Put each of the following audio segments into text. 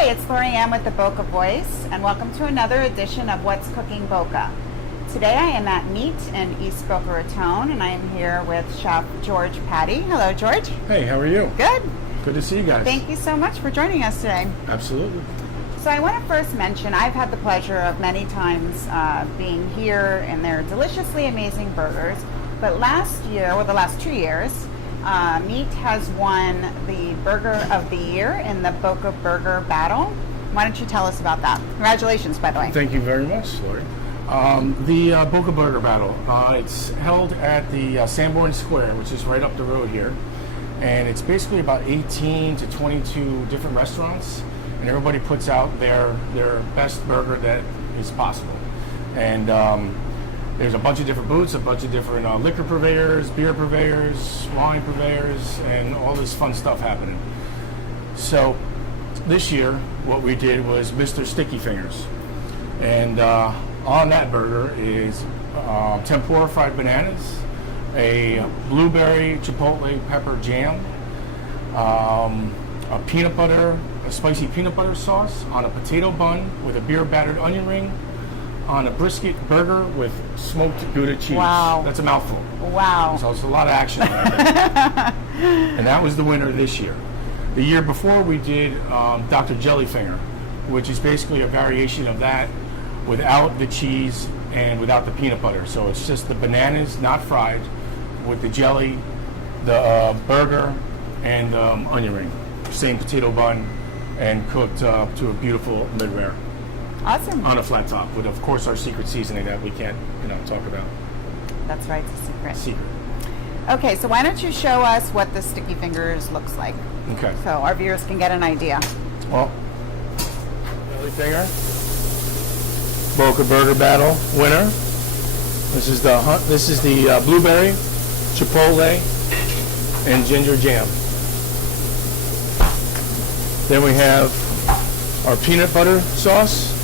Hi, it's Lori Ann with the Boca Voice, and welcome to another edition of What's Cooking Boca. Today I am at M.E.A.T in East Boca Raton, and I am here with Chef George Patti. Hello, George. Hey, how are you? Good. Good to see you guys. Thank you so much for joining us today. Absolutely. So I want to first mention I've had the pleasure of many times being here, and they're deliciously amazing burgers. But last year, or the last 2 years, M.E.A.T has won the Burger of the Year in the Boca Burger Battle. Why don't you tell us about that? Congratulations, by the way. Thank you very much, Lori. The Boca Burger Battle, it's held at the Sanborn Square, which is right up the road here. And it's basically about 18 to 22 different restaurants, and everybody puts out their best burger that is possible. And there's a bunch of different booths, a bunch of different liquor purveyors, beer purveyors, wine purveyors, and all this fun stuff happening. So this year, what we did was Mr. Sticky Fingers. And on that burger is tempura fried bananas, a blueberry chipotle pepper jam, a peanut butter, a spicy peanut butter sauce on a potato bun with a beer battered onion ring, on a brisket burger with smoked Gouda cheese. Wow. That's a mouthful. Wow. So it's a lot of action there. And that was the winner this year. The year before we did Dr. Jellyfinger, which is basically a variation of that without the cheese and without the peanut butter. So it's just the bananas, not fried, with the jelly, the burger, and onion ring. Same potato bun, and cooked to a beautiful mid-rare. Awesome. On a flat top, with of course our secret seasoning that we can't, talk about. That's right, it's a secret. Secret. Okay, so why don't you show us what the Sticky Fingers looks like? Okay. So our viewers can get an idea. Well, Jellyfinger, Boca Burger Battle winner. This is the blueberry, chipotle, and ginger jam. Then we have our peanut butter sauce.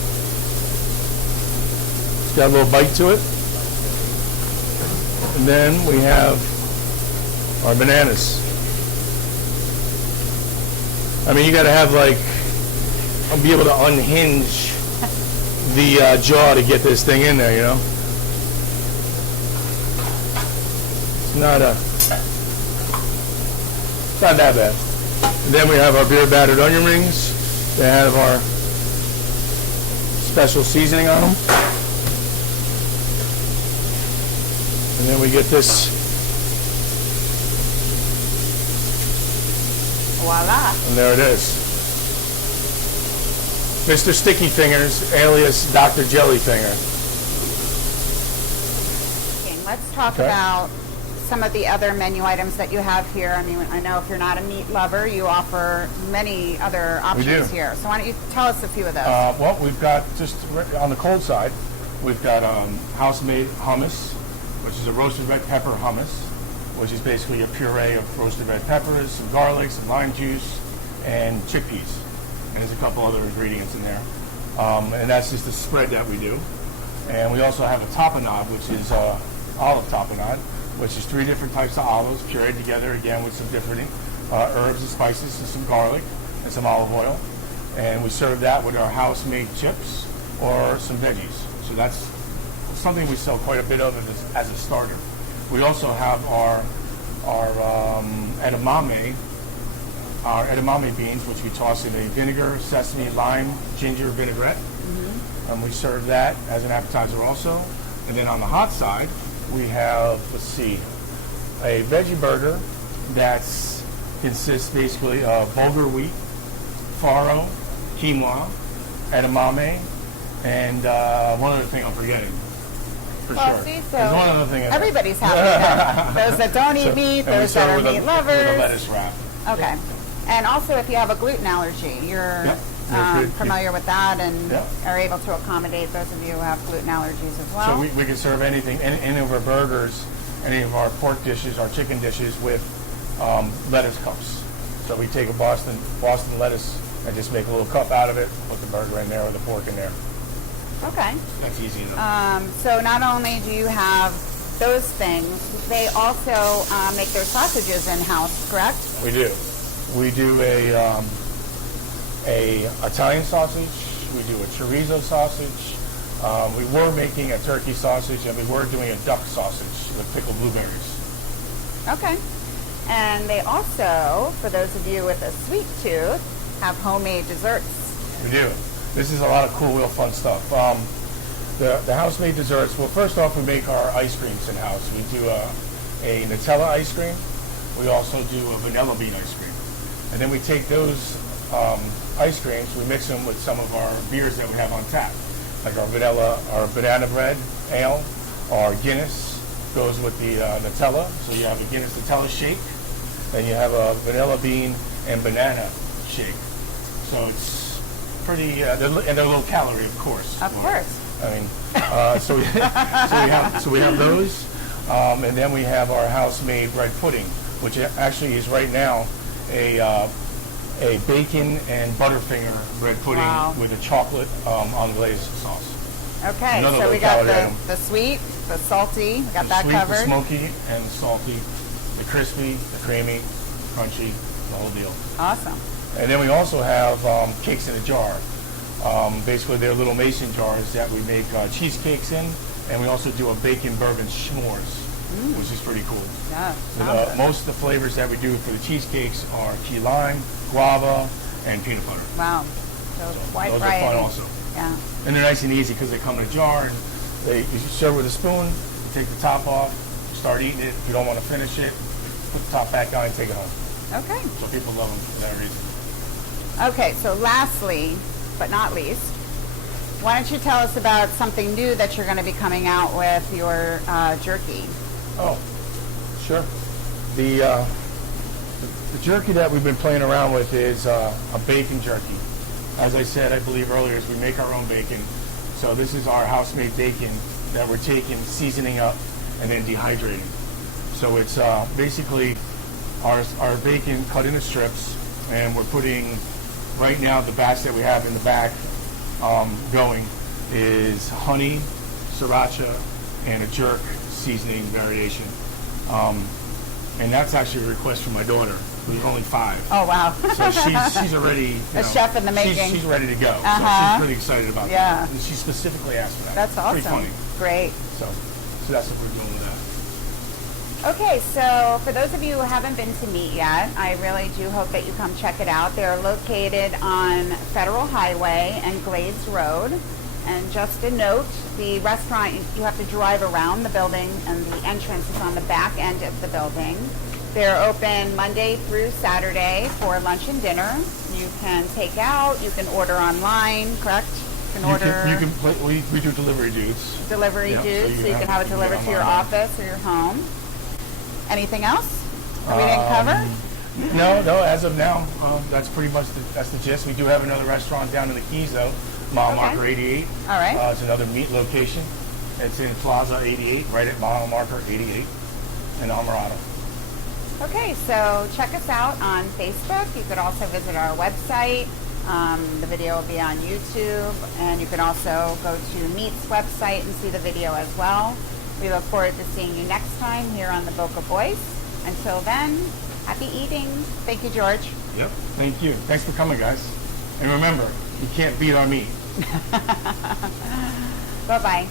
It's got a little bite to it. And then we have our bananas. I mean, you got to have I'll be able to unhinge the jaw to get this thing in there, It's not that bad. And then we have our beer battered onion rings. They have our special seasoning on them. And then we get this. Voila. And there it is. Mr. Sticky Fingers, alias Dr. Jellyfinger. Okay, let's talk about some of the other menu items that you have here. I mean, I know if you're not a meat lover, you offer many other options here. So why don't you tell us a few of those? Well, we've got, just on the cold side, we've got house-made hummus, which is a roasted red pepper hummus, which is basically a puree of roasted red peppers, some garlic, some lime juice, and chickpeas. And there's a couple other ingredients in there. And that's just the spread that we do. And we also have a tapenade, which is olive tapenade, which is 3 different types of olives pureed together, again, with some different herbs and spices and some garlic and some olive oil. And we serve that with our house-made chips or some veggies. So that's something we sell quite a bit of as a starter. We also have our edamame beans, which we toss in a vinegar, sesame, lime, ginger vinaigrette. Mm-hmm. And we serve that as an appetizer also. And then on the hot side, we have, a veggie burger that consists basically of bulgur wheat, farro, quinoa, edamame, and one other thing I'm forgetting. Sure. See, so there's one other thing in everybody's happy there. Those that don't eat meat, those that are meat lovers. With a lettuce wrap. Okay. And also if you have a gluten allergy, you're familiar with that and are able to accommodate those of you who have gluten allergies as well. So we can serve anything, any of our burgers, any of our pork dishes, our chicken dishes with lettuce cups. So we take a Boston lettuce and just make a little cup out of it, put the burger in there or the pork in there. Okay. That's easy enough. So not only do you have those things, they also make their sausages in-house, correct? We do. We do a a Italian sausage. We do a chorizo sausage. We were making a turkey sausage, and we were doing a duck sausage with pickled blueberries. Okay. And they also, for those of you with a sweet tooth, have homemade desserts. We do. This is a lot of cool, real fun stuff. The house-made desserts, well, first off, we make our ice creams in-house. We do a Nutella ice cream. We also do a vanilla bean ice cream. And then we take those ice creams, we mix them with some of our beers that we have on tap. Like our banana bread ale, our Guinness goes with the Nutella. So you have a Guinness Nutella shake, then you have a vanilla bean and banana shake. So it's pretty, and they're low calorie, of course. Of course. I mean, so we have those, and then we have our house-made bread pudding, which actually is right now a bacon and Butterfinger bread pudding with a chocolate anglaise sauce. Okay, Another so we got item. the sweet, the salty, we got The that sweet, covered. the smoky, and the salty, the crispy, the creamy, crunchy, the whole deal. Awesome. And then we also have cakes in a jar. Basically, they're little mason jars that we make cheesecakes in, and we also do a bacon bourbon s'mores, which is pretty cool. Yeah, Most of the flavors that we do for the cheesecakes are key lime, guava, and peanut butter. wow. So quite Those variety. are fun also. Yeah. And they're nice and easy because they come in a jar, and you serve with a spoon, you take the top off, start eating it. If you don't want to finish it, put the top back on and take it home. Okay. So people love them for that reason. Okay, so lastly, but not least, why don't you tell us about something new that you're going to be coming out with, your jerky? Oh, sure. The jerky that we've been playing around with is a bacon jerky. As I said, I believe earlier, is we make our own bacon. So this is our house-made bacon that we're taking, seasoning up, and then dehydrating. So it's basically our bacon cut into strips, and we're putting, right now, the batch that we have in the back going is honey, sriracha, and a jerk seasoning variation. And that's actually a request from my daughter, who's only 5. Oh, wow. So she's already a chef in the making. She's ready to go. So she's pretty excited about that. And she specifically asked for that. That's awesome. Pretty funny. Great. So that's what we're doing with that. Okay, so for those of you who haven't been to M.E.A.T yet, I really do hope that you come check it out. They're located on Federal Highway and Glades Road. And just a note, the restaurant, you have to drive around the building, and the entrance is on the back end of the building. They're open Monday through Saturday for lunch and dinner. You can take out, you can order online, correct? You can order. We do delivery dudes. Delivery dudes, so you can have it delivered to your office or your home. Anything else that we didn't cover? No, as of now, that's pretty much that's the gist. We do have another restaurant down in the Keys, though, Mile Marker 88. All right. It's another M.E.A.T location. It's in Plaza 88, right at Mile Marker 88 in Alvarado. Okay, so check us out on Facebook. You could also visit our website. The video will be on YouTube, and you can also go to M.E.A.T's website and see the video as well. We look forward to seeing you next time here on the Boca Voice. Until then, happy eating. Thank you, George. Yep, thank you. Thanks for coming, guys. And remember, you can't beat our meat. Bye-bye.